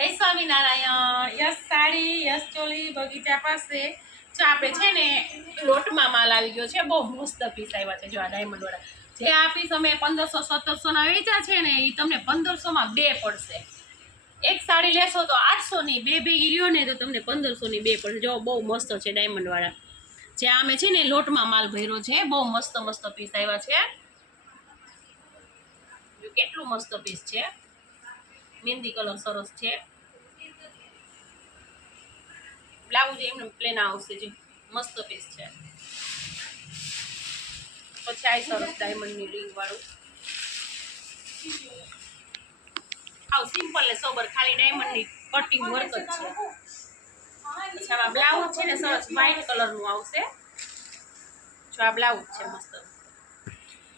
જય Swaminarayan. Yes sari, yes choli બગીચા પાસે જો આપણે છે ને લોટમાં માલ આવી ગયો છે. બહુ મસ્ત પીસ આવ્યા છે. જો આ ડાયમંડ વાળા જે આ પીસ અમે 1500-1700 ના વેચ્યા છે ને, એ તમને 1500 માં બે પડશે. એક સાડી લેશો તો 800 ની બે ભેગી લ્યો ને તો તમને 1500 ની બે પડશે. જો બહુ મસ્ત છે ડાયમંડ વાળા. જે અમે છે ને લોટમાં માલ ભર્યો છે. બહુ મસ્ત મસ્ત પીસ આવ્યા છે. કેટલું મસ્ત પીસ છે. મહેંદી કલર સરસ છે. બ્લાઉઝ એમને પ્લેન આવશે. જે મસ્ત પીસ છે. પછી આ સરસ ડાયમંડની રિંગ વાળું આવ સિમ્પલ ને સોબર, ખાલી ડાયમંડની કટિંગ વર્ક જ છે. પછી આમાં બ્લાઉઝ છે ને સરસ વ્હાઈટ કલરનું આવશે. જો આ બ્લાઉઝ છે મસ્ત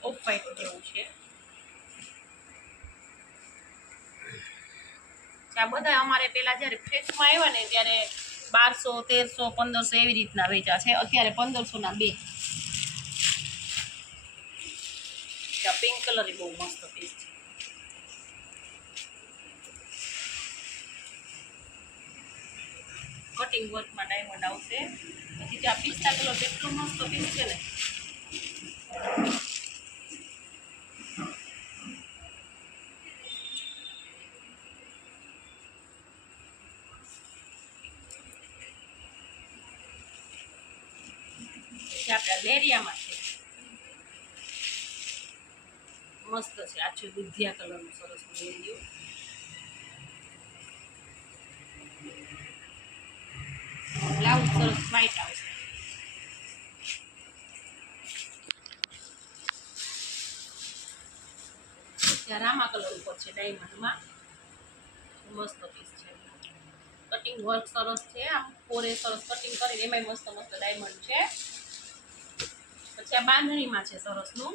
ઓફ વ્હાઈટ જેવું છે. આ બધા અમારે પેલા જયારે ફ્લેક્સમાં આવ્યા ને ત્યારે 1200, 1300, 1500 એવી રીતના વેચ્યા છે. અત્યારે 1500 ના બે. પિંક કલર બહુ મસ્ત પીસ છે. કટિંગ વર્કમાં ડાયમંડ આવશે. પછી ત્યાં પિસ્તા કલર કેટલો મસ્ત પીસ છે ને. આપણા લેરિયામાં છે મસ્ત છે. આછું દુધિયા કલરનું સરસ લેરિયું. બ્લાઉઝ સરસ વ્હાઈટ આવશે. ત્યાં રામા કલર ઉપર છે ડાયમંડમાં. મસ્ત પીસ છે. કટિંગ વર્ક સરસ છે. આમ ફોરે સરસ કટિંગ કરીને એમાંય મસ્ત મસ્ત ડાયમંડ છે. પછી આ બાંધણીમાં છે સરસનું.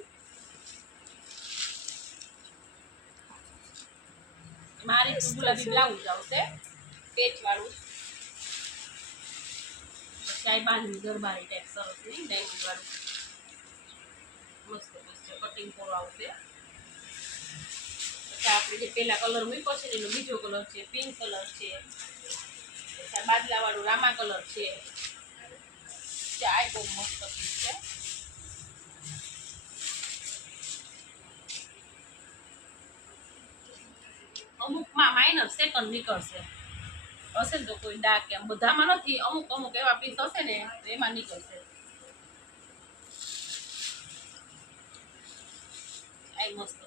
મારી ગુલાબી બ્લાઉઝ આવશે પેચ વાળું. પછી આ બાંધણી દરબારી ટાઈપ સરસ નહીં ડાયમંડ વાળું મસ્ત પીસ છે. કટિંગ ફોર આવશે. પછી આપણે જે પેલા કલર મૂક્યો છે એનો બીજો કલર છે પિંક કલર છે. પછી બાદલા વાળું રામા કલર છે. આ બહુ મસ્ત પીસ છે. અમુકમાં માઇનર સેકન્ડ નીકળશે. હશે ને તો કોઈ ડાક એમ બધામાં નથી. અમુક અમુક એવા પીસ હશે ને તો એમાં નીકળશે. આ મસ્ત